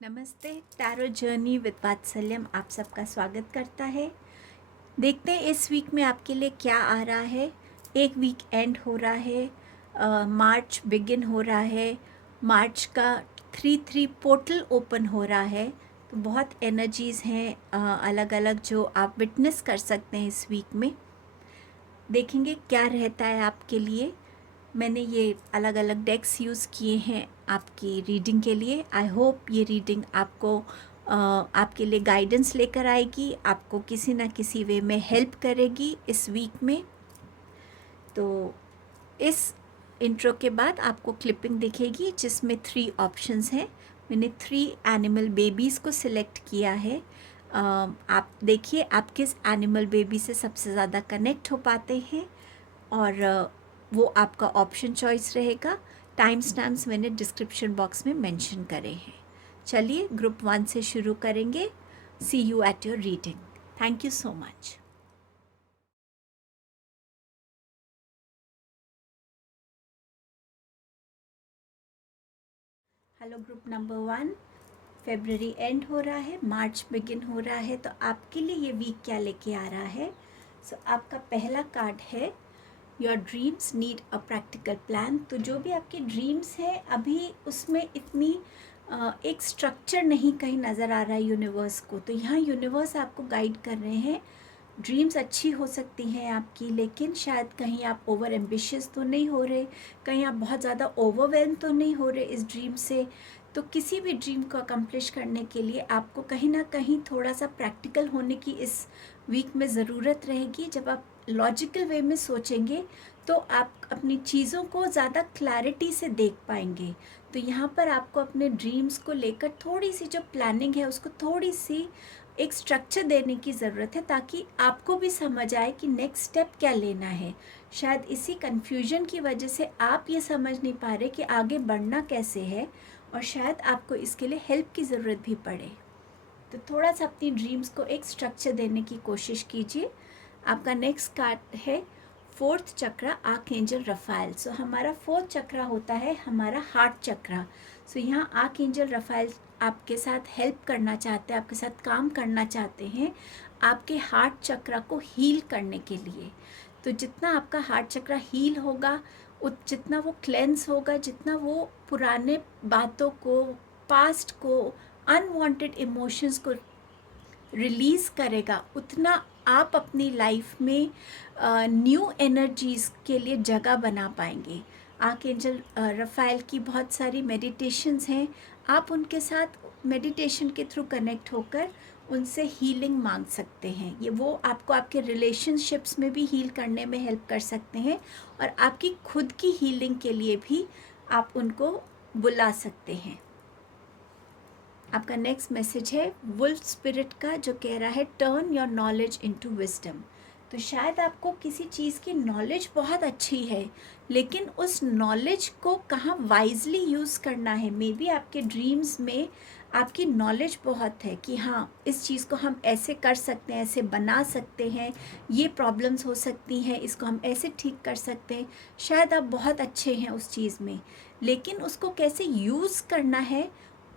नमस्ते। Tarot journey with वात्सल्यम आप सबका स्वागत करता है। देखते हैं इस वीक में आपके लिए क्या आ रहा है। एक वीक एंड हो रहा है, मार्च बिगिन हो रहा है। मार्च का 3-3 पोर्टल ओपन हो रहा है, तो बहुत एनर्जीज़ हैं अलग अलग जो आप विटनेस कर सकते हैं इस वीक में। देखेंगे क्या रहता है आपके लिए। मैंने ये अलग अलग डेक्स यूज़ किए हैं आपकी रीडिंग के लिए। आई होप ये रीडिंग आपको आपके लिए गाइडेंस लेकर आएगी, आपको किसी ना किसी वे में हेल्प करेगी इस वीक में। तो इस इंट्रो के बाद आपको क्लिपिंग दिखेगी जिसमें 3 ऑप्शंस हैं। मैंने 3 एनिमल बेबीज़ को सिलेक्ट किया है। आप देखिए आप किस एनिमल बेबी से सबसे ज़्यादा कनेक्ट हो पाते हैं, और वो आपका ऑप्शन चॉइस रहेगा। टाइम स्टैम्प्स मैंने डिस्क्रिप्शन बॉक्स में मेंशन करे हैं। चलिए ग्रुप 1 से शुरू करेंगे। See you at your reading. Thank you so much. Hello group number 1। February end हो रहा है, मार्च बिगिन हो रहा है, तो आपके लिए ये वीक क्या लेके आ रहा है। सो आपका पहला कार्ड है your dreams need a practical plan. तो जो भी आपके ड्रीम्स हैं अभी उसमें इतनी एक स्ट्रक्चर नहीं कहीं नज़र आ रहा है यूनिवर्स को। तो यहाँ यूनिवर्स आपको गाइड कर रहे हैं। ड्रीम्स अच्छी हो सकती हैं आपकी, लेकिन शायद कहीं आप ओवर एम्बिशियस तो नहीं हो रहे, कहीं आप बहुत ज़्यादा ओवरवेल्म तो नहीं हो रहे इस ड्रीम से। तो किसी भी ड्रीम को अकम्प्लिश करने के लिए आपको कहीं ना कहीं थोड़ा सा प्रैक्टिकल होने की इस वीक में ज़रूरत रहेगी। जब आप लॉजिकल वे में सोचेंगे तो आप अपनी चीज़ों को ज़्यादा क्लैरिटी से देख पाएंगे। तो यहाँ पर आपको अपने ड्रीम्स को लेकर थोड़ी सी जो प्लानिंग है उसको थोड़ी सी एक स्ट्रक्चर देने की ज़रूरत है, ताकि आपको भी समझ आए कि नेक्स्ट स्टेप क्या लेना है। शायद इसी कन्फ्यूजन की वजह से आप ये समझ नहीं पा रहे कि आगे बढ़ना कैसे है, और शायद आपको इसके लिए हेल्प की ज़रूरत भी पड़े। तो थोड़ा सा अपनी ड्रीम्स को एक स्ट्रक्चर देने की कोशिश कीजिए। आपका नेक्स्ट कार्ड है 4th चक्र, आर्कएंजल रफाएल। सो हमारा 4th चक्र होता है हमारा हार्ट चक्र। सो यहाँ आर्कएंजल रफाएल आपके साथ हेल्प करना चाहते हैं, आपके साथ काम करना चाहते हैं आपके हार्ट चक्र को हील करने के लिए। तो जितना आपका हार्ट चक्र हील होगा, जितना वो क्लेंस होगा, जितना वो पुराने बातों को, पास्ट को, अनवांटेड इमोशंस को रिलीज़ करेगा, उतना आप अपनी लाइफ में न्यू एनर्जीज़ के लिए जगह बना पाएंगे। आर्कएंजल रफाएल की बहुत सारी मेडिटेशंस हैं, आप उनके साथ मेडिटेशन के थ्रू कनेक्ट होकर उनसे हीलिंग मांग सकते हैं। ये वो आपको आपके रिलेशनशिप्स में भी हील करने में हेल्प कर सकते हैं, और आपकी खुद की हीलिंग के लिए भी आप उनको बुला सकते हैं। आपका नेक्स्ट मैसेज है वुल्फ स्पिरिट का, जो कह रहा है turn your knowledge into wisdom. तो शायद आपको किसी चीज़ की नॉलेज बहुत अच्छी है, लेकिन उस नॉलेज को कहाँ वाइजली यूज़ करना है। मे बी आपके ड्रीम्स में आपकी नॉलेज बहुत है कि हाँ इस चीज़ को हम ऐसे कर सकते हैं, ऐसे बना सकते हैं, ये प्रॉब्लम्स हो सकती हैं, इसको हम ऐसे ठीक कर सकते हैं। शायद आप बहुत अच्छे हैं उस चीज़ में, लेकिन उसको कैसे यूज़ करना है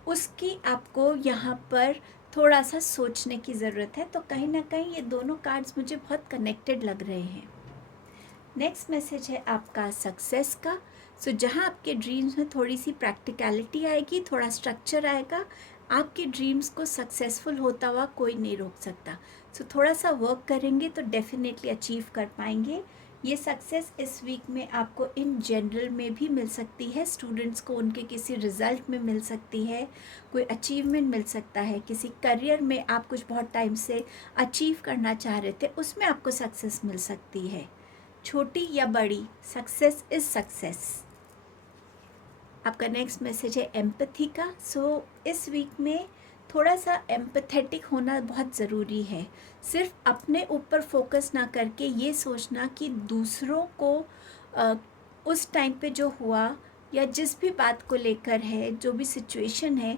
उसकी आपको यहाँ पर थोड़ा सा सोचने की ज़रूरत है। तो कहीं ना कहीं ये दोनों कार्ड्स मुझे बहुत कनेक्टेड लग रहे हैं। नेक्स्ट मैसेज है आपका सक्सेस का। सो जहाँ आपके ड्रीम्स में थोड़ी सी प्रैक्टिकलिटी आएगी, थोड़ा स्ट्रक्चर आएगा, आपके ड्रीम्स को सक्सेसफुल होता हुआ कोई नहीं रोक सकता। सो थोड़ा सा वर्क करेंगे तो डेफिनेटली अचीव कर पाएंगे। ये सक्सेस इस वीक में आपको इन जनरल में भी मिल सकती है, स्टूडेंट्स को उनके किसी रिज़ल्ट में मिल सकती है, कोई अचीवमेंट मिल सकता है, किसी करियर में आप कुछ बहुत टाइम से अचीव करना चाह रहे थे उसमें आपको सक्सेस मिल सकती है। छोटी या बड़ी, सक्सेस इज़ सक्सेस। आपका नेक्स्ट मैसेज है एम्पैथी का। सो इस वीक में थोड़ा सा एम्पैथेटिक होना बहुत ज़रूरी है। सिर्फ अपने ऊपर फोकस ना करके ये सोचना कि दूसरों को उस टाइम पे जो हुआ या जिस भी बात को लेकर है, जो भी सिचुएशन है,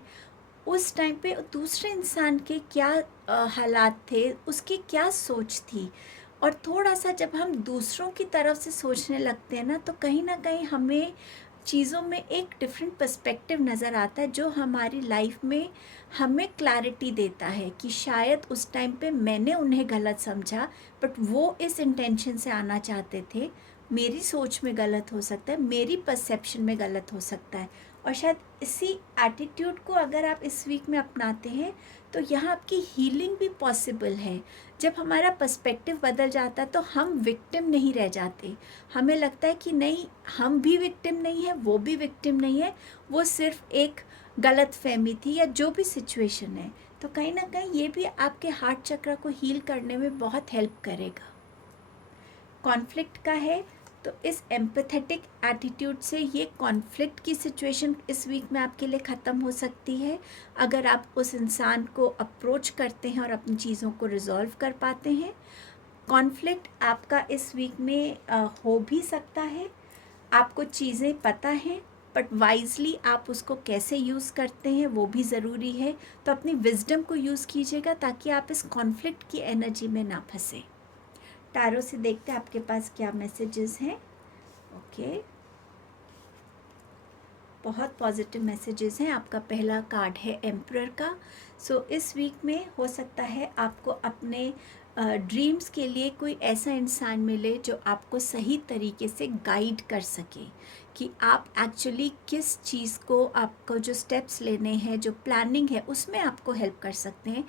उस टाइम पे दूसरे इंसान के क्या हालात थे, उसकी क्या सोच थी। और थोड़ा सा जब हम दूसरों की तरफ से सोचने लगते हैं ना, तो कहीं ना कहीं हमें चीज़ों में एक डिफरेंट पर्सपेक्टिव नज़र आता है जो हमारी लाइफ में हमें क्लैरिटी देता है कि शायद उस टाइम पे मैंने उन्हें गलत समझा, बट वो इस इंटेंशन से आना चाहते थे, मेरी सोच में गलत हो सकता है, मेरी परसेप्शन में गलत हो सकता है। और शायद इसी एटीट्यूड को अगर आप इस वीक में अपनाते हैं तो यहाँ आपकी हीलिंग भी पॉसिबल है। जब हमारा पर्सपेक्टिव बदल जाता है तो हम विक्टिम नहीं रह जाते। हमें लगता है कि नहीं, हम भी विक्टिम नहीं है, वो भी विक्टिम नहीं है, वो सिर्फ एक गलत फहमी थी या जो भी सिचुएशन है। तो कहीं ना कहीं ये भी आपके हार्ट चक्र को हील करने में बहुत हेल्प करेगा। कॉन्फ्लिक्ट का है तो इस एम्पैथेटिक एटीट्यूड से ये कॉन्फ्लिक्ट की सिचुएशन इस वीक में आपके लिए ख़त्म हो सकती है अगर आप उस इंसान को अप्रोच करते हैं और अपनी चीज़ों को रिजॉल्व कर पाते हैं। कॉन्फ्लिक्ट आपका इस वीक में हो भी सकता है, आपको चीज़ें पता हैं, बट वाइजली आप उसको कैसे यूज़ करते हैं वो भी ज़रूरी है। तो अपनी विजडम को यूज़ कीजिएगा ताकि आप इस कॉन्फ्लिक्ट की एनर्जी में ना फंसे। टैरो से देखते हैं आपके पास क्या मैसेजेस हैं। ओके, बहुत पॉजिटिव मैसेजेस हैं। आपका पहला कार्ड है एम्परर का। सो इस वीक में हो सकता है आपको अपने ड्रीम्स के लिए कोई ऐसा इंसान मिले जो आपको सही तरीके से गाइड कर सके कि आप एक्चुअली किस चीज़ को, आपको जो स्टेप्स लेने हैं, जो प्लानिंग है, उसमें आपको हेल्प कर सकते हैं।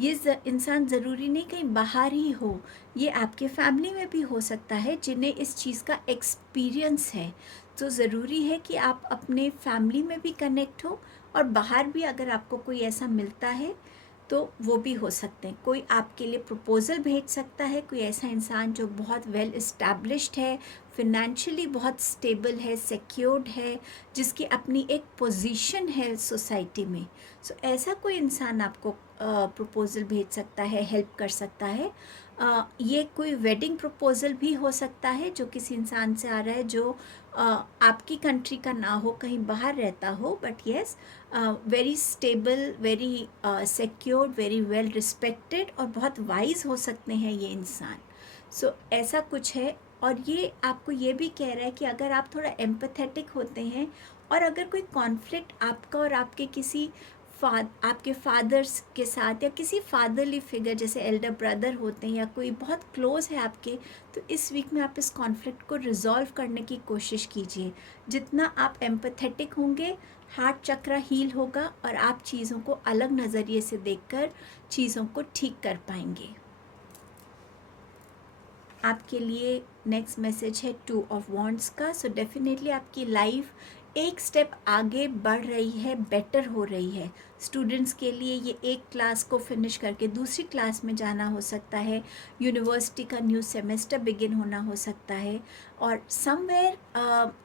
ये इंसान ज़रूरी नहीं कहीं बाहर ही हो, ये आपके फैमिली में भी हो सकता है जिन्हें इस चीज़ का एक्सपीरियंस है। तो ज़रूरी है कि आप अपने फैमिली में भी कनेक्ट हो और बाहर भी अगर आपको कोई ऐसा मिलता है तो वो भी हो सकते हैं। कोई आपके लिए प्रपोज़ल भेज सकता है, कोई ऐसा इंसान जो बहुत वेल इस्टेब्लिश्ड है, फिनेंशियली बहुत स्टेबल है, सिक्योर्ड है, जिसकी अपनी एक पोजीशन है सोसाइटी में। सो ऐसा कोई इंसान आपको प्रपोज़ल भेज सकता है, हेल्प कर सकता है। ये कोई वेडिंग प्रपोज़ल भी हो सकता है जो किसी इंसान से आ रहा है जो आपकी कंट्री का ना हो, कहीं बाहर रहता हो, but yes very stable, very secured, very well respected और बहुत वाइज हो सकते हैं ये इंसान। सो ऐसा कुछ है। और ये आपको ये भी कह रहा है कि अगर आप थोड़ा एम्पैथेटिक होते हैं और अगर कोई कॉन्फ्लिक्ट आपका और आपके किसी आपके फादर्स के साथ या किसी फादरली फिगर जैसे एल्डर ब्रदर होते हैं या कोई बहुत क्लोज है आपके, तो इस वीक में आप इस कॉन्फ्लिक्ट को रिजॉल्व करने की कोशिश कीजिए। जितना आप एम्पैथेटिक होंगे, हार्ट चक्र हील होगा और आप चीज़ों को अलग नज़रिए से देखकर चीज़ों को ठीक कर पाएंगे। आपके लिए नेक्स्ट मैसेज है 2 ऑफ वॉन्ड्स का। सो डेफिनेटली आपकी लाइफ एक स्टेप आगे बढ़ रही है, बेटर हो रही है। स्टूडेंट्स के लिए ये एक क्लास को फिनिश करके दूसरी क्लास में जाना हो सकता है, यूनिवर्सिटी का न्यू सेमेस्टर बिगिन होना हो सकता है, और समवेयर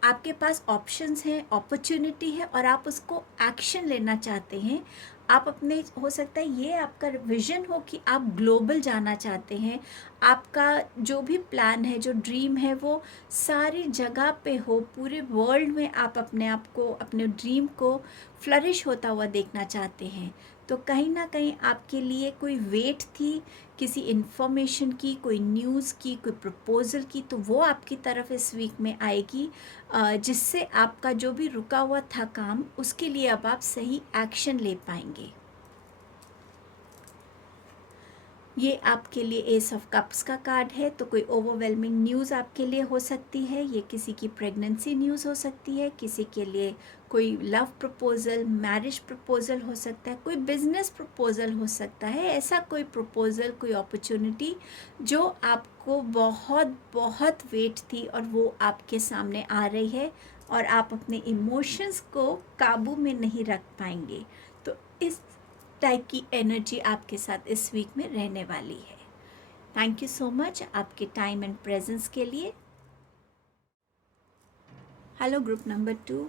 आपके पास ऑप्शंस हैं, अपॉर्चुनिटी है और आप उसको एक्शन लेना चाहते हैं। आप अपने, हो सकता है ये आपका विजन हो कि आप ग्लोबल जाना चाहते हैं, आपका जो भी प्लान है, जो ड्रीम है, वो सारी जगह पे हो, पूरे वर्ल्ड में आप अपने आप को, अपने ड्रीम को फ्लरिश होता हुआ देखना चाहते हैं। तो कहीं ना कहीं आपके लिए कोई वेट थी किसी इन्फॉर्मेशन की, कोई न्यूज़ की, कोई प्रपोज़ल की, तो वो आपकी तरफ इस वीक में आएगी, जिससे आपका जो भी रुका हुआ था काम, उसके लिए अब आप सही एक्शन ले पाएंगे। ये आपके लिए एस ऑफ कप्स का कार्ड है। तो कोई ओवरवेलमिंग न्यूज़ आपके लिए हो सकती है, ये किसी की प्रेगनेंसी न्यूज़ हो सकती है, किसी के लिए कोई लव प्रपोज़ल, मैरिज प्रपोज़ल हो सकता है, कोई बिजनेस प्रपोज़ल हो सकता है। ऐसा कोई प्रपोज़ल, कोई अपॉर्चुनिटी जो आपको बहुत बहुत वेट थी और वो आपके सामने आ रही है और आप अपने इमोशंस को काबू में नहीं रख पाएंगे। तो इस टाइप की एनर्जी आपके साथ इस वीक में रहने वाली है। थैंक यू सो मच आपके टाइम एंड प्रेजेंस के लिए। Hello group number 2,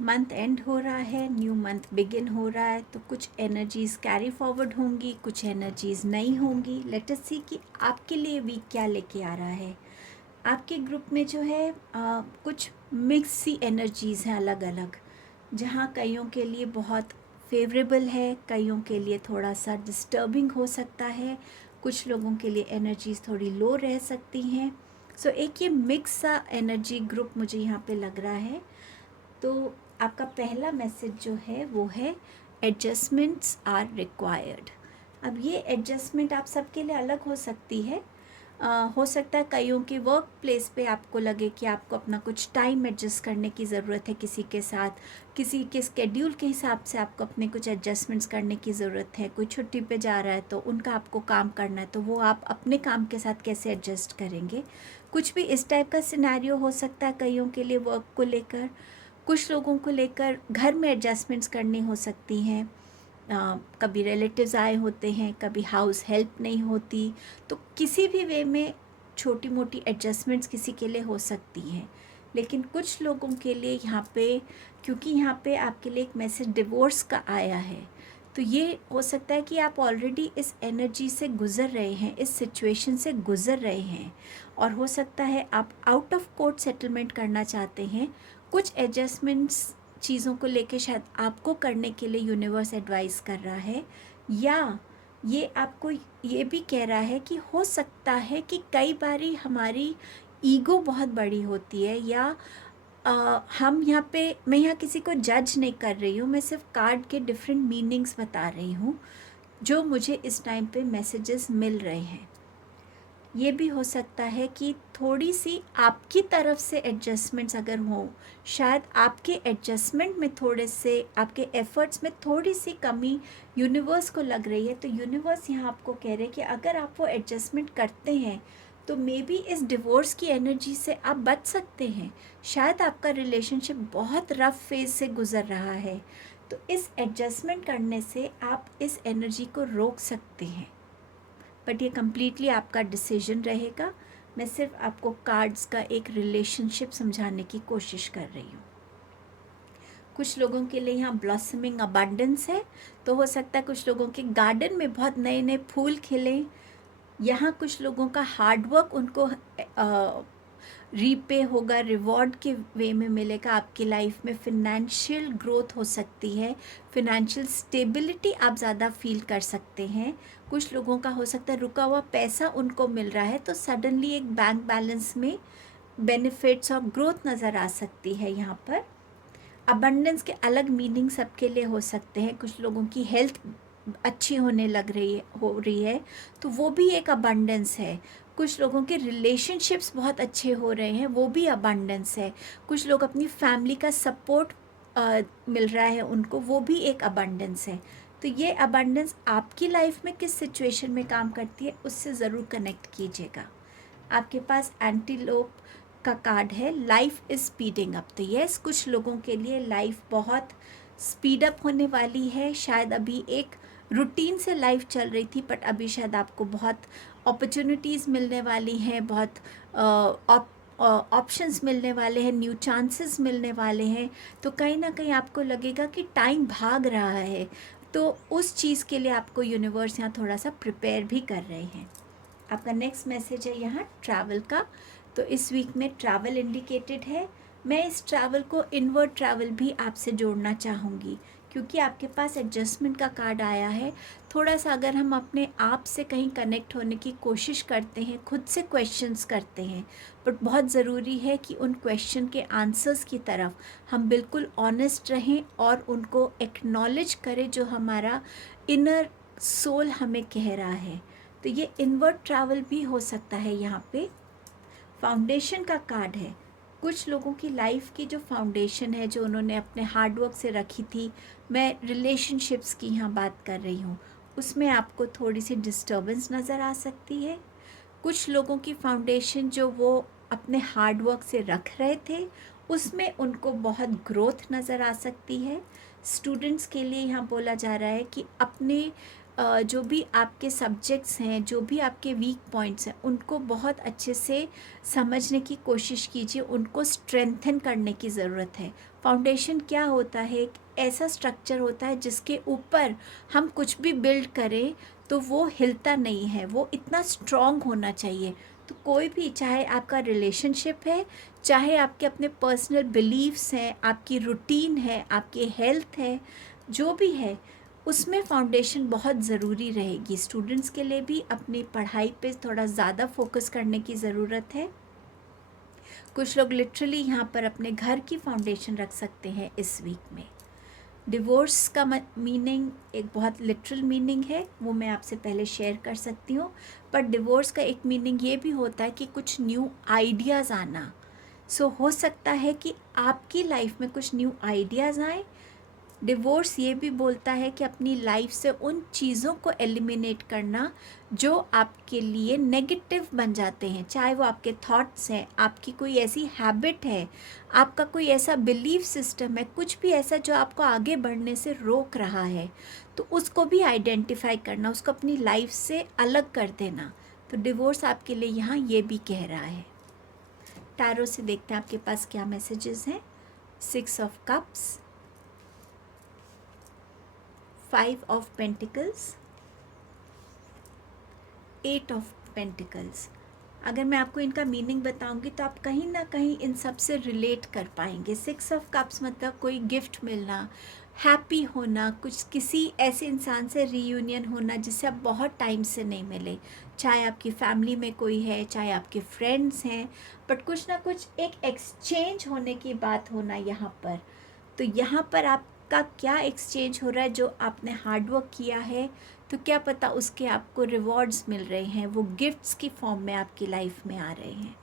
month and हो रहा है, न्यू मंथ बिगिन हो रहा है, तो कुछ एनर्जीज़ कैरी फॉरवर्ड होंगी, कुछ एनर्जीज़ नहीं होंगी। लेट अस सी कि आपके लिए वीक क्या लेके आ रहा है। आपके ग्रुप में जो है कुछ मिक्स सी एनर्जीज़ हैं, अलग अलग, जहाँ कईयों के लिए बहुत फेवरेबल है, कईयों के लिए थोड़ा सा डिस्टर्बिंग हो सकता है, कुछ लोगों के लिए एनर्जीज़ थोड़ी लो रह सकती हैं। सो एक ये मिक्स सा एनर्जी ग्रुप मुझे यहाँ पे लग रहा है। तो आपका पहला मैसेज जो है वो है एडजस्टमेंट्स आर रिक्वायर्ड। अब ये एडजस्टमेंट आप सबके लिए अलग हो सकती है। हो सकता है कईयों की वर्क प्लेस पे आपको लगे कि आपको अपना कुछ टाइम एडजस्ट करने की ज़रूरत है किसी के साथ, किसी के स्केड्यूल के हिसाब से आपको अपने कुछ एडजस्टमेंट्स करने की ज़रूरत है। कोई छुट्टी पे जा रहा है तो उनका आपको काम करना है, तो वो आप अपने काम के साथ कैसे एडजस्ट करेंगे। कुछ भी इस टाइप का सिनेरियो हो सकता है कईयों के लिए वर्क को लेकर। कुछ लोगों को लेकर घर में एडजस्टमेंट्स करनी हो सकती हैं। कभी रिलेटिव्स आए होते हैं, कभी हाउस हेल्प नहीं होती, तो किसी भी वे में छोटी मोटी एडजस्टमेंट्स किसी के लिए हो सकती हैं। लेकिन कुछ लोगों के लिए यहाँ पे, क्योंकि यहाँ पे आपके लिए एक मैसेज डिवोर्स का आया है, तो ये हो सकता है कि आप ऑलरेडी इस एनर्जी से गुज़र रहे हैं, इस सिचुएशन से गुज़र रहे हैं, और हो सकता है आप आउट ऑफ कोर्ट सेटलमेंट करना चाहते हैं। कुछ एडजस्टमेंट्स चीज़ों को लेके शायद आपको करने के लिए यूनिवर्स एडवाइस कर रहा है, या ये आपको ये भी कह रहा है कि हो सकता है कि कई बारी हमारी ईगो बहुत बड़ी होती है, या हम यहाँ पे, मैं यहाँ किसी को जज नहीं कर रही हूँ, मैं सिर्फ कार्ड के डिफरेंट मीनिंग्स बता रही हूँ जो मुझे इस टाइम पे मैसेजेस मिल रहे हैं। ये भी हो सकता है कि थोड़ी सी आपकी तरफ से एडजस्टमेंट्स अगर हों, शायद आपके एडजस्टमेंट में थोड़े से, आपके एफ़र्ट्स में थोड़ी सी कमी यूनिवर्स को लग रही है, तो यूनिवर्स यहाँ आपको कह रहे हैं कि अगर आप वो एडजस्टमेंट करते हैं तो मे बी इस डिवोर्स की एनर्जी से आप बच सकते हैं। शायद आपका रिलेशनशिप बहुत रफ फेज से गुज़र रहा है, तो इस एडजस्टमेंट करने से आप इस एनर्जी को रोक सकते हैं। बट ये कम्प्लीटली आपका डिसीजन रहेगा। मैं सिर्फ आपको कार्ड्स का एक रिलेशनशिप समझाने की कोशिश कर रही हूँ। कुछ लोगों के लिए यहाँ ब्लॉसमिंग अबंडेंस है, तो हो सकता है कुछ लोगों के गार्डन में बहुत नए नए फूल खिलें। यहाँ कुछ लोगों का हार्डवर्क उनको रीपे होगा, रिवॉर्ड के वे में मिलेगा। आपकी लाइफ में फिनेंशियल ग्रोथ हो सकती है, फिनेंशियल स्टेबिलिटी आप ज़्यादा फील कर सकते हैं। कुछ लोगों का हो सकता है रुका हुआ पैसा उनको मिल रहा है, तो सडनली एक बैंक बैलेंस में बेनिफिट्स और ग्रोथ नज़र आ सकती है। यहाँ पर अबंडेंस के अलग मीनिंग सबके लिए हो सकते हैं। कुछ लोगों की हेल्थ अच्छी होने लग रही है, तो वो भी एक अबंडेंस है। कुछ लोगों के रिलेशनशिप्स बहुत अच्छे हो रहे हैं, वो भी अबंडेंस है। कुछ लोग अपनी फैमिली का सपोर्ट मिल रहा है उनको, वो भी एक अबंडेंस है। तो ये अबंडेंस आपकी लाइफ में किस सिचुएशन में काम करती है, उससे ज़रूर कनेक्ट कीजिएगा। आपके पास एंटीलोप का कार्ड है, लाइफ इज़ स्पीडिंग अप। तो यस, कुछ लोगों के लिए लाइफ बहुत स्पीड अप होने वाली है। शायद अभी एक रूटीन से लाइफ चल रही थी, बट अभी शायद आपको बहुत अपॉर्चुनिटीज़ मिलने वाली हैं, बहुत ऑप्शंस मिलने वाले हैं, न्यू चांसेस मिलने वाले हैं। तो कहीं ना कहीं आपको लगेगा कि टाइम भाग रहा है, तो उस चीज़ के लिए आपको यूनिवर्स यहाँ थोड़ा सा प्रिपेयर भी कर रहे हैं। आपका नेक्स्ट मैसेज है यहाँ ट्रैवल का। तो इस वीक में ट्रैवल इंडिकेटेड है। मैं इस ट्रैवल को इनवर्ड ट्रैवल भी आपसे जोड़ना चाहूँगी, क्योंकि आपके पास एडजस्टमेंट का कार्ड आया है। थोड़ा सा अगर हम अपने आप से कहीं कनेक्ट होने की कोशिश करते हैं, खुद से क्वेश्चंस करते हैं, बट बहुत ज़रूरी है कि उन क्वेश्चन के आंसर्स की तरफ हम बिल्कुल ऑनेस्ट रहें और उनको एक्नॉलेज करें जो हमारा इनर सोल हमें कह रहा है। तो ये इनवर्ड ट्रैवल भी हो सकता है। यहाँ पे फाउंडेशन का कार्ड है। कुछ लोगों की लाइफ की जो फाउंडेशन है, जो उन्होंने अपने हार्डवर्क से रखी थी, मैं रिलेशनशिप्स की यहाँ बात कर रही हूँ, उसमें आपको थोड़ी सी डिस्टर्बेंस नज़र आ सकती है। कुछ लोगों की फाउंडेशन जो वो अपने हार्डवर्क से रख रहे थे, उसमें उनको बहुत ग्रोथ नज़र आ सकती है। स्टूडेंट्स के लिए यहाँ बोला जा रहा है कि अपने जो भी आपके सब्जेक्ट्स हैं, जो भी आपके वीक पॉइंट्स हैं, उनको बहुत अच्छे से समझने की कोशिश कीजिए, उनको स्ट्रेंथन करने की ज़रूरत है। फाउंडेशन क्या होता है? एक ऐसा स्ट्रक्चर होता है जिसके ऊपर हम कुछ भी बिल्ड करें तो वो हिलता नहीं है, वो इतना स्ट्रॉन्ग होना चाहिए। तो कोई भी, चाहे आपका रिलेशनशिप है, चाहे आपके अपने पर्सनल बिलीव्स हैं, आपकी रूटीन है, आपकी हेल्थ है, जो भी है, उसमें फाउंडेशन बहुत ज़रूरी रहेगी। स्टूडेंट्स के लिए भी अपनी पढ़ाई पे थोड़ा ज़्यादा फोकस करने की ज़रूरत है। कुछ लोग लिटरली यहाँ पर अपने घर की फाउंडेशन रख सकते हैं इस वीक में। डिवोर्स का मीनिंग एक बहुत लिटरल मीनिंग है, वो मैं आपसे पहले शेयर कर सकती हूँ। पर डिवोर्स का एक मीनिंग ये भी होता है कि कुछ न्यू आइडियाज़ आना। सो हो सकता है कि आपकी लाइफ में कुछ न्यू आइडियाज़ आए। डिवोर्स ये भी बोलता है कि अपनी लाइफ से उन चीज़ों को एलिमिनेट करना जो आपके लिए नेगेटिव बन जाते हैं, चाहे वो आपके थॉट्स हैं, आपकी कोई ऐसी हैबिट है, आपका कोई ऐसा बिलीफ सिस्टम है, कुछ भी ऐसा जो आपको आगे बढ़ने से रोक रहा है, तो उसको भी आइडेंटिफाई करना, उसको अपनी लाइफ से अलग कर देना। तो डिवोर्स आपके लिए यहाँ ये भी कह रहा है। टैरो से देखते हैं आपके पास क्या मैसेजेस हैं। 6 of cups, 5 of pentacles, 8 of pentacles. अगर मैं आपको इनका मीनिंग बताऊंगी तो आप कहीं ना कहीं इन सब से रिलेट कर पाएंगे। 6 ऑफ कप्स मतलब कोई गिफ्ट मिलना, हैप्पी होना, कुछ किसी ऐसे इंसान से रीयूनियन होना जिससे आप बहुत टाइम से नहीं मिले, चाहे आपकी फैमिली में कोई है, चाहे आपके फ्रेंड्स हैं, बट कुछ ना कुछ एक एक्सचेंज होने की बात होना यहाँ पर। तो यहाँ पर आपका क्या एक्सचेंज हो रहा है, जो आपने हार्डवर्क किया है, तो क्या पता उसके आपको रिवॉर्ड्स मिल रहे हैं, वो गिफ्ट्स की फॉर्म में आपकी लाइफ में आ रहे हैं।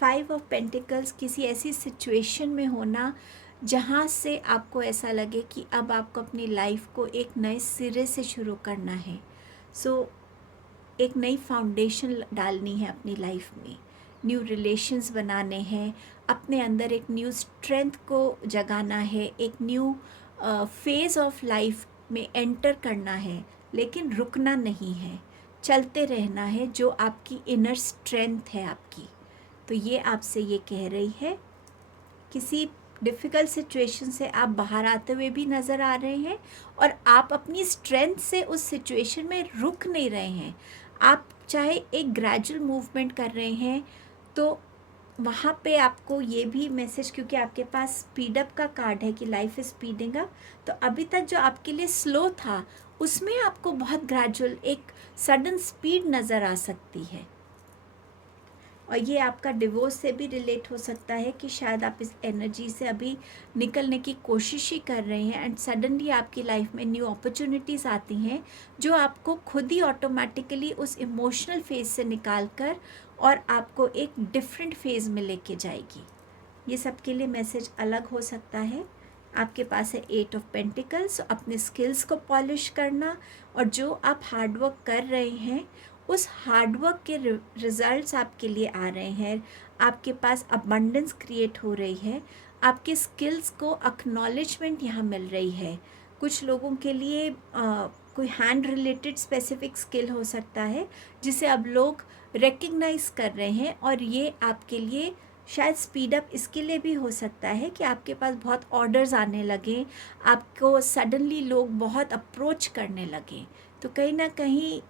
5 ऑफ पेंटिकल्स किसी ऐसी सिचुएशन में होना जहाँ से आपको ऐसा लगे कि अब आपको अपनी लाइफ को एक नए सिरे से शुरू करना है। एक नई फाउंडेशन डालनी है अपनी लाइफ में, न्यू रिलेशंस बनाने हैं, अपने अंदर एक न्यू स्ट्रेंथ को जगाना है, एक न्यू फेज़ ऑफ लाइफ में एंटर करना है, लेकिन रुकना नहीं है, चलते रहना है, जो आपकी इनर स्ट्रेंथ है आपकी। तो ये आपसे ये कह रही है, किसी डिफ़िकल्ट सिचुएशन से आप बाहर आते हुए भी नज़र आ रहे हैं और आप अपनी स्ट्रेंथ से उस सिचुएशन में रुक नहीं रहे हैं। आप चाहे एक ग्रेजुअल मूवमेंट कर रहे हैं, तो वहाँ पे आपको ये भी मैसेज, क्योंकि आपके पास स्पीड अप का कार्ड है कि लाइफ इज़ स्पीडिंग अप, तो अभी तक जो आपके लिए स्लो था उसमें आपको बहुत ग्रेजुअल एक सडन स्पीड नज़र आ सकती है। और ये आपका डिवोर्स से भी रिलेट हो सकता है कि शायद आप इस एनर्जी से अभी निकलने की कोशिश ही कर रहे हैं एंड सडनली आपकी लाइफ में न्यू अपॉर्चुनिटीज़ आती हैं जो आपको खुद ही ऑटोमेटिकली उस इमोशनल फेज से निकाल कर और आपको एक डिफरेंट फेज में लेके जाएगी। ये सबके लिए मैसेज अलग हो सकता है। आपके पास है 8 ऑफ पेंटिकल्स, अपने स्किल्स को पॉलिश करना, और जो आप हार्डवर्क कर रहे हैं उस हार्डवर्क के रिजल्ट्स आपके लिए आ रहे हैं। आपके पास अबंडेंस क्रिएट हो रही है, आपके स्किल्स को एक्नॉलेजमेंट यहाँ मिल रही है। कुछ लोगों के लिए कोई हैंड रिलेटेड स्पेसिफिक स्किल हो सकता है जिसे अब लोग रिकग्नाइज कर रहे हैं, और ये आपके लिए शायद स्पीड अप इसके लिए भी हो सकता है कि आपके पास बहुत ऑर्डर्स आने लगे, आपको सडनली लोग बहुत अप्रोच करने लगे। तो कहीं ना कहीं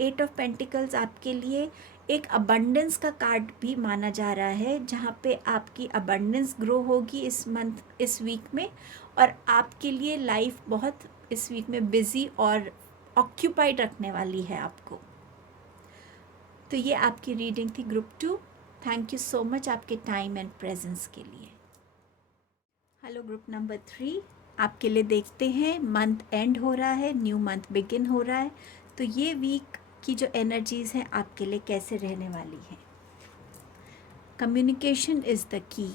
8 ऑफ पेंटिकल्स आपके लिए एक अबंडेंस का कार्ड भी माना जा रहा है, जहाँ पे आपकी अबंडेंस ग्रो होगी इस मंथ, इस वीक में, और आपके लिए लाइफ बहुत इस वीक में बिजी और ऑक्यूपाइड रखने वाली है आपको। तो ये आपकी रीडिंग थी group 2। Thank you so much आपके टाइम एंड प्रेजेंस के लिए। हेलो ग्रुप नंबर 3, आपके लिए देखते हैं, मंथ एंड हो रहा है, न्यू मंथ बिगिन हो रहा है, तो ये वीक की जो एनर्जीज़ हैं आपके लिए कैसे रहने वाली हैं। Communication is the key.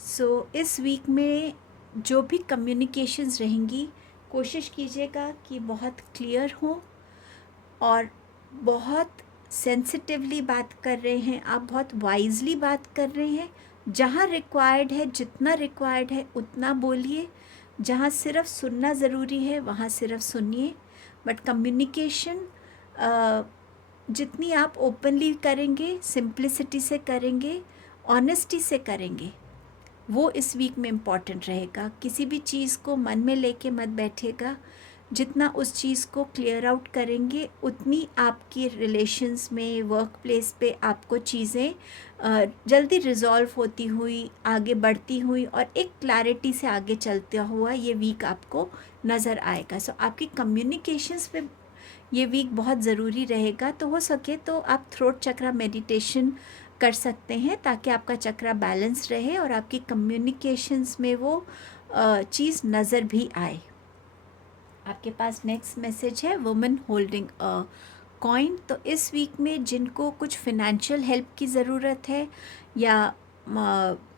सो इस वीक में जो भी कम्युनिकेशंस रहेंगी, कोशिश कीजिएगा कि बहुत क्लियर हो और बहुत सेंसिटिवली बात कर रहे हैं आप, बहुत वाइजली बात कर रहे हैं। जहाँ रिक्वायर्ड है, जितना रिक्वायर्ड है उतना बोलिए, जहाँ सिर्फ सुनना ज़रूरी है वहाँ सिर्फ सुनिए। बट कम्युनिकेशन जितनी आप ओपनली करेंगे, सिंप्लिसिटी से करेंगे, ऑनेस्टी से करेंगे, वो इस वीक में इम्पॉर्टेंट रहेगा। किसी भी चीज़ को मन में लेके मत बैठिएगा। जितना उस चीज़ को क्लियर आउट करेंगे उतनी आपकी रिलेशंस में, वर्क प्लेस पे आपको चीज़ें जल्दी रिजॉल्व होती हुई, आगे बढ़ती हुई और एक क्लैरिटी से आगे चलता हुआ ये वीक आपको नज़र आएगा। सो आपकी कम्युनिकेशंस पे ये वीक बहुत ज़रूरी रहेगा। तो हो सके तो आप थ्रोट चक्रा मेडिटेशन कर सकते हैं ताकि आपका चक्रा बैलेंस रहे और आपकी कम्युनिकेशंस में वो चीज़ नज़र भी आए। आपके पास नेक्स्ट मैसेज है वुमेन होल्डिंग अ कॉइन। तो इस वीक में जिनको कुछ फिनेंशियल हेल्प की ज़रूरत है या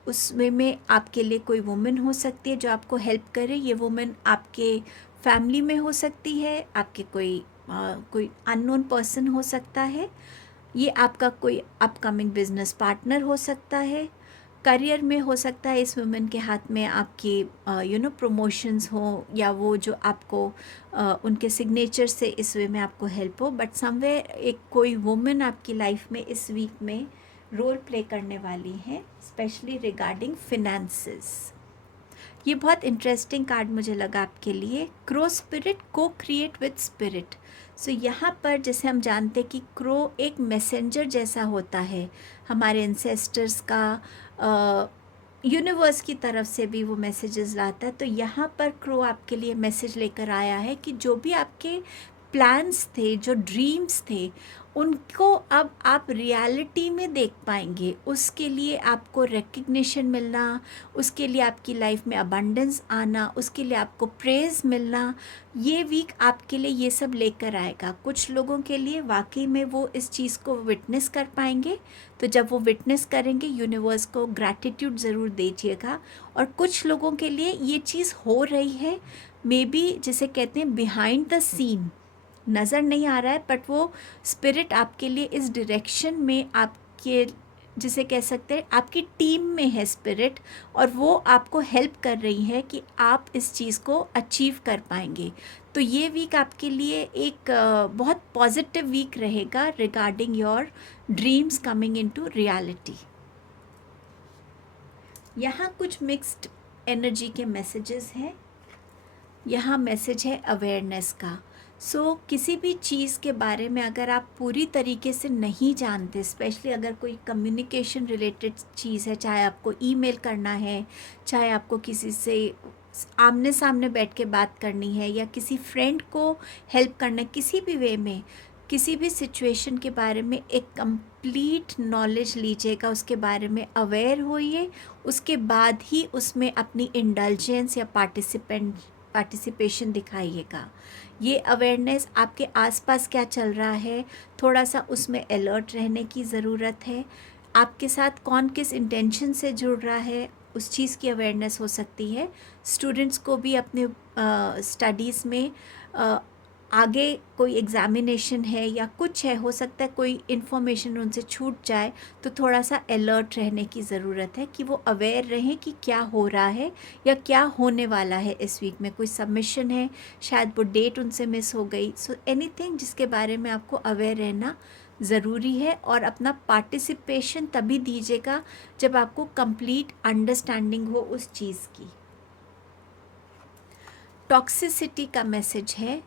उसमें में आपके लिए कोई वुमेन हो सकती है जो आपको हेल्प करे। ये वुमेन आपके फैमिली में हो सकती है, आपके कोई अननोन पर्सन हो सकता है, ये आपका कोई अपकमिंग बिजनेस पार्टनर हो सकता है, करियर में हो सकता है इस वुमेन के हाथ में आपकी प्रमोशंस हो या वो जो आपको उनके सिग्नेचर से इस वे में आपको हेल्प हो। बट समवेयर एक कोई वुमेन आपकी लाइफ में इस वीक में रोल प्ले करने वाली है, स्पेशली रिगार्डिंग फिनेंसेस। ये बहुत इंटरेस्टिंग कार्ड मुझे लगा आपके लिए। क्रो स्पिरिट को क्रिएट विद स्पिरिट। सो यहाँ पर जैसे हम जानते हैं कि क्रो एक मैसेंजर जैसा होता है हमारे एंसेस्टर्स का, यूनिवर्स की तरफ से भी वो मैसेजेस लाता है। तो यहाँ पर क्रो आपके लिए मैसेज लेकर आया है कि जो भी आपके प्लान्स थे, जो ड्रीम्स थे, उनको अब आप रियलिटी में देख पाएंगे। उसके लिए आपको रिकग्निशन मिलना, उसके लिए आपकी लाइफ में अबंडेंस आना, उसके लिए आपको प्रेज़ मिलना, ये वीक आपके लिए ये सब लेकर आएगा। कुछ लोगों के लिए वाकई में वो इस चीज़ को विटनेस कर पाएंगे। तो जब वो विटनेस करेंगे यूनिवर्स को ग्रैटिट्यूड ज़रूर दीजिएगा। और कुछ लोगों के लिए ये चीज़ हो रही है, मे बी जिसे कहते हैं बिहाइंड द सीन, नज़र नहीं आ रहा है, बट वो स्पिरिट आपके लिए इस डायरेक्शन में आपके, जिसे कह सकते हैं आपकी टीम में है स्पिरिट, और वो आपको हेल्प कर रही है कि आप इस चीज़ को अचीव कर पाएंगे। तो ये वीक आपके लिए एक बहुत पॉजिटिव वीक रहेगा regarding your dreams coming into reality. यहाँ कुछ मिक्स्ड एनर्जी के मैसेजेस हैं। यहाँ मैसेज है अवेयरनेस का। किसी भी चीज़ के बारे में अगर आप पूरी तरीके से नहीं जानते, स्पेशली अगर कोई कम्युनिकेशन रिलेटेड चीज़ है, चाहे आपको ईमेल करना है, चाहे आपको किसी से आमने सामने बैठ के बात करनी है या किसी फ्रेंड को हेल्प करना है, किसी भी वे में, किसी भी सिचुएशन के बारे में एक कंप्लीट नॉलेज लीजिएगा, उसके बारे में अवेयर होइए, उसके बाद ही उसमें अपनी इंडल्जेंस या पार्टिसिपेशन दिखाइएगा। ये अवेयरनेस आपके आसपास क्या चल रहा है, थोड़ा सा उसमें अलर्ट रहने की ज़रूरत है। आपके साथ कौन किस इंटेंशन से जुड़ रहा है, उस चीज़ की अवेयरनेस हो सकती है। स्टूडेंट्स को भी अपने स्टडीज़ में आगे कोई एग्ज़ामिनेशन है या कुछ है, हो सकता है कोई इन्फॉर्मेशन उनसे छूट जाए, तो थोड़ा सा अलर्ट रहने की ज़रूरत है कि वो अवेयर रहें कि क्या हो रहा है या क्या होने वाला है। इस वीक में कोई सबमिशन है, शायद वो डेट उनसे मिस हो गई। एनीथिंग जिसके बारे में आपको अवेयर रहना ज़रूरी है। और अपना पार्टिसिपेशन तभी दीजिएगा जब आपको कंप्लीट अंडरस्टैंडिंग हो उस चीज़ की। टॉक्सिसिटी का मैसेज है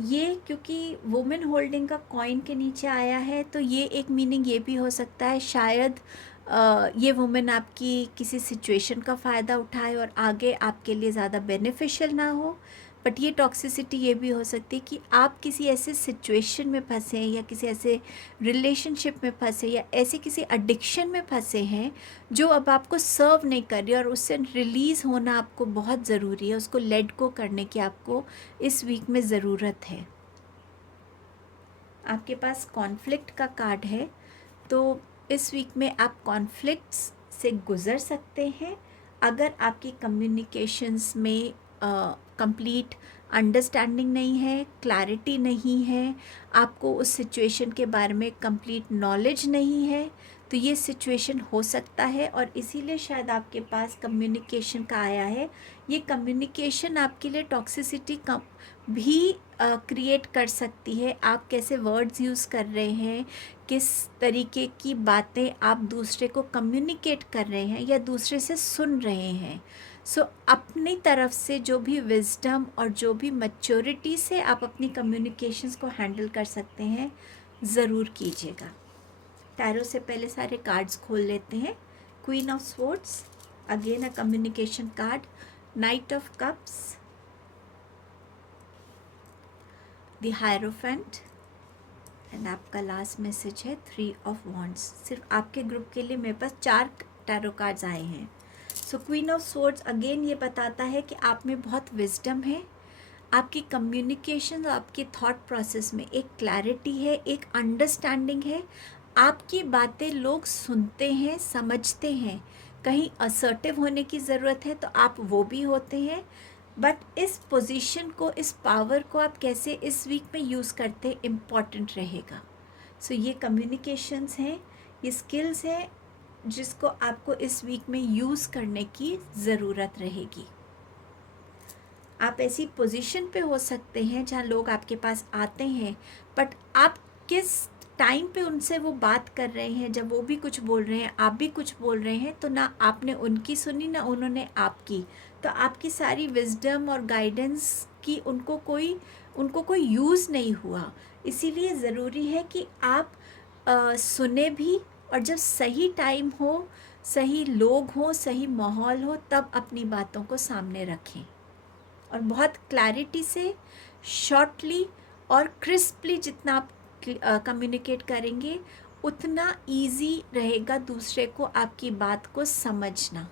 ये, क्योंकि वुमेन होल्डिंग का कॉइन के नीचे आया है, तो ये एक मीनिंग ये भी हो सकता है शायद ये वुमेन आपकी किसी सिचुएशन का फ़ायदा उठाए और आगे आपके लिए ज़्यादा बेनिफिशियल ना हो। बट ये टॉक्सिसिटी ये भी हो सकती है कि आप किसी ऐसे सिचुएशन में फंसे हैं या किसी ऐसे रिलेशनशिप में फंसे या ऐसे किसी एडिक्शन में फंसे हैं जो अब आपको सर्व नहीं कर रही, और उससे रिलीज़ होना आपको बहुत ज़रूरी है। उसको लेट गो करने की आपको इस वीक में ज़रूरत है। आपके पास कॉन्फ्लिक्ट का कार्ड है, तो इस वीक में आप कॉन्फ्लिक्ट्स से गुज़र सकते हैं अगर आपकी कम्युनिकेशंस में कंप्लीट अंडरस्टैंडिंग नहीं है, क्लैरिटी नहीं है, आपको उस सिचुएशन के बारे में कंप्लीट नॉलेज नहीं है, तो ये सिचुएशन हो सकता है। और इसीलिए शायद आपके पास कम्युनिकेशन का आया है। ये कम्युनिकेशन आपके लिए टॉक्सिसिटी कम भी क्रिएट कर सकती है। आप कैसे वर्ड्स यूज़ कर रहे हैं, किस तरीके की बातें आप दूसरे को कम्युनिकेट कर रहे हैं या दूसरे से सुन रहे हैं। अपनी तरफ से जो भी विजडम और जो भी मैच्योरिटी से आप अपनी कम्युनिकेशंस को हैंडल कर सकते हैं, ज़रूर कीजिएगा। टैरो से पहले सारे कार्ड्स खोल लेते हैं। Queen of swords, again a communication card, night of cups, the hierophant, and आपका लास्ट मैसेज है 3 ऑफ वॉन्ड्स। सिर्फ आपके ग्रुप के लिए मेरे पास 4 टैरो कार्ड्स आए हैं। सो क्वीन ऑफ सोर्ड्स अगेन ये बताता है कि आप में बहुत विजडम है, आपकी कम्युनिकेशन और आपके थॉट प्रोसेस में एक क्लैरिटी है, एक अंडरस्टैंडिंग है, आपकी बातें लोग सुनते हैं, समझते हैं। कहीं असर्टिव होने की ज़रूरत है तो आप वो भी होते हैं, बट इस पोजीशन को, इस पावर को आप कैसे इस वीक में यूज़ करते इम्पॉर्टेंट रहेगा। सो ये कम्युनिकेशंस हैं, ये स्किल्स हैं जिसको आपको इस वीक में यूज़ करने की ज़रूरत रहेगी। आप ऐसी पोजीशन पे हो सकते हैं जहाँ लोग आपके पास आते हैं, बट आप किस टाइम पे उनसे वो बात कर रहे हैं, जब वो भी कुछ बोल रहे हैं, आप भी कुछ बोल रहे हैं, तो ना आपने उनकी सुनी ना उन्होंने आपकी, तो आपकी सारी विजडम और गाइडेंस की उनको कोई यूज़ नहीं हुआ। इसीलिए ज़रूरी है कि आप सुने भी, और जब सही टाइम हो, सही लोग हों, सही माहौल हो, तब अपनी बातों को सामने रखें और बहुत क्लैरिटी से, शॉर्टली और क्रिस्पली जितना आप कम्युनिकेट करेंगे उतना इजी रहेगा दूसरे को आपकी बात को समझना।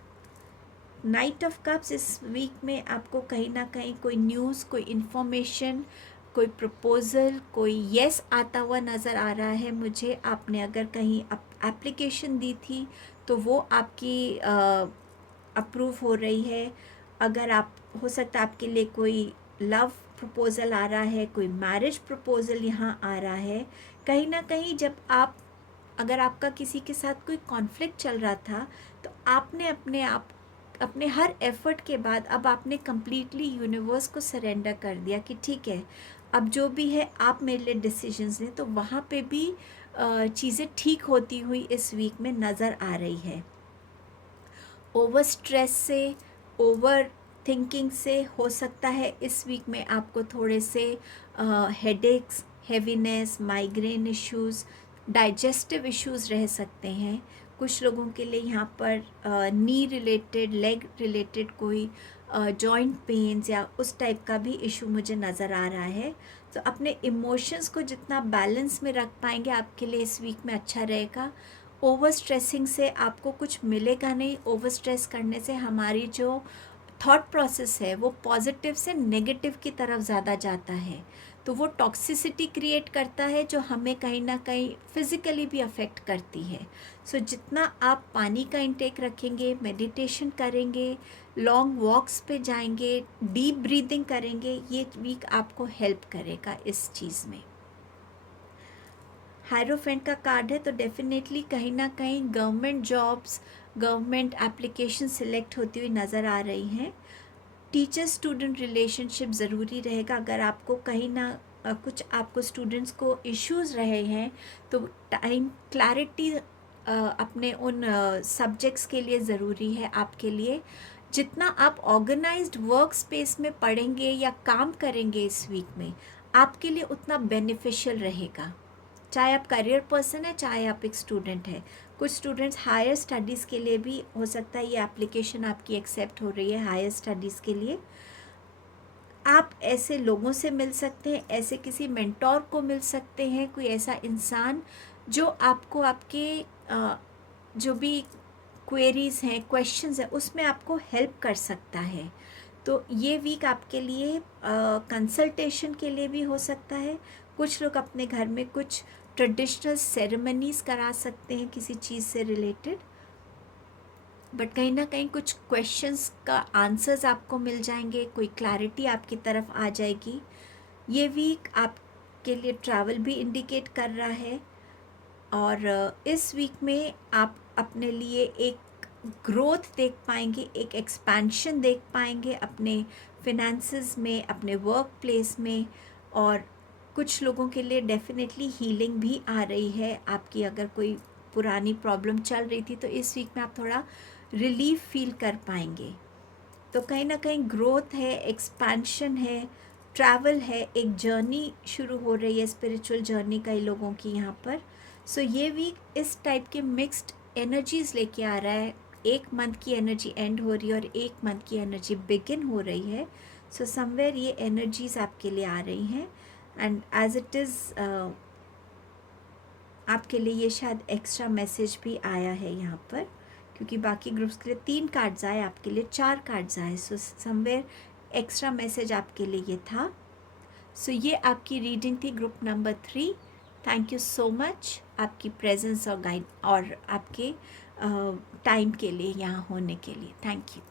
नाइट ऑफ कप्स इस वीक में आपको कहीं ना कहीं कोई न्यूज़, कोई इन्फॉर्मेशन, कोई प्रपोज़ल, कोई येस आता हुआ नज़र आ रहा है मुझे। आपने अगर कहीं एप्लीकेशन दी थी तो वो आपकी अप्रूव हो रही है। अगर आप, हो सकता है आपके लिए कोई लव प्रपोज़ल आ रहा है, कोई मैरिज प्रपोज़ल यहाँ आ रहा है। कहीं ना कहीं जब आप, अगर आपका किसी के साथ कोई कॉन्फ्लिक्ट चल रहा था तो आपने अपने हर एफ़र्ट के बाद अब आपने कम्प्लीटली यूनिवर्स को सरेंडर कर दिया कि ठीक है, अब जो भी है आप मेरे लिए डिसीजंस लें, तो वहाँ पे भी चीज़ें ठीक होती हुई इस वीक में नज़र आ रही है। ओवर स्ट्रेस से, ओवर थिंकिंग से हो सकता है इस वीक में आपको थोड़े से headaches, heaviness, migraine issues, digestive issues रह सकते हैं। कुछ लोगों के लिए यहाँ पर नी रिलेटेड, लेग रिलेटेड कोई जॉइंट पेन्स या उस टाइप का भी इशू मुझे नज़र आ रहा है। तो अपने इमोशंस को जितना बैलेंस में रख पाएंगे आपके लिए इस वीक में अच्छा रहेगा। ओवर स्ट्रेसिंग से आपको कुछ मिलेगा नहीं। ओवर स्ट्रेस करने से हमारी जो थॉट प्रोसेस है वो पॉजिटिव से नेगेटिव की तरफ ज़्यादा जाता है, तो वो टॉक्सिसिटी क्रिएट करता है जो हमें कहीं ना कहीं फिज़िकली भी अफेक्ट करती है। सो जितना आप पानी का इंटेक रखेंगे, मेडिटेशन करेंगे, लॉन्ग वॉक्स पे जाएंगे, डीप ब्रीदिंग करेंगे, ये वीक आपको हेल्प करेगा इस चीज़ में। हायरोफेंट का कार्ड है तो डेफिनेटली कहीं ना कहीं government jobs, government application select होती हुई नज़र आ रही हैं। टीचर स्टूडेंट रिलेशनशिप ज़रूरी रहेगा। अगर आपको कहीं ना कुछ आपको स्टूडेंट्स को इश्यूज़ रहे हैं तो टाइम क्लैरिटी अपने उन सब्जेक्ट्स के लिए ज़रूरी है आपके लिए। जितना आप ऑर्गेनाइज्ड वर्क स्पेस में पढ़ेंगे या काम करेंगे इस वीक में, आपके लिए उतना बेनिफिशियल रहेगा, चाहे आप करियर पर्सन है, चाहे आप एक स्टूडेंट है। कुछ स्टूडेंट्स हायर स्टडीज़ के लिए भी हो सकता है ये एप्लीकेशन आपकी एक्सेप्ट हो रही है हायर स्टडीज़ के लिए। आप ऐसे लोगों से मिल सकते हैं, ऐसे किसी मेंटोर को मिल सकते हैं, कोई ऐसा इंसान जो आपको आपके जो भी क्वेरीज़ हैं, क्वेश्चंस हैं, उसमें आपको हेल्प कर सकता है। तो ये वीक आपके लिए कंसल्टेशन के लिए भी हो सकता है। कुछ लोग अपने घर में कुछ ट्रेडिशनल सेरेमनीज़ करा सकते हैं किसी चीज़ से रिलेटेड, बट कहीं ना कहीं कुछ क्वेश्चंस का आंसर्स आपको मिल जाएंगे, कोई क्लैरिटी आपकी तरफ आ जाएगी। ये वीक आपके लिए ट्रैवल भी इंडिकेट कर रहा है, और इस वीक में आप अपने लिए एक ग्रोथ देख पाएंगे, एक एक्सपेंशन देख पाएंगे अपने फिनेंसेस में, अपने वर्क प्लेस में। और कुछ लोगों के लिए डेफिनेटली हीलिंग भी आ रही है। आपकी अगर कोई पुरानी प्रॉब्लम चल रही थी तो इस वीक में आप थोड़ा रिलीफ फील कर पाएंगे। तो कहीं ना कहीं ग्रोथ है, एक्सपेंशन है, ट्रैवल है, एक जर्नी शुरू हो रही है, स्पिरिचुअल जर्नी कई लोगों की यहाँ पर। सो ये वीक इस टाइप के मिक्स्ड एनर्जीज़ लेके आ रहा है। एक मंथ की एनर्जी एंड हो रही है और एक मंथ की एनर्जी बिगिन हो रही है। सो समवेयर ये एनर्जीज़ आपके लिए आ रही हैं, एंड एज इट इज़ आपके लिए ये शायद एक्स्ट्रा मैसेज भी आया है यहाँ पर, क्योंकि बाकी ग्रुप्स के लिए 3 कार्ड्स आए, आपके लिए 4 कार्ड्स आए। सो समवेयर एक्स्ट्रा मैसेज आपके लिए ये था। सो ये आपकी रीडिंग थी group number 3। Thank you so much आपकी प्रेजेंस और गाइड और आपके टाइम के लिए यहाँ होने के लिए। Thank you.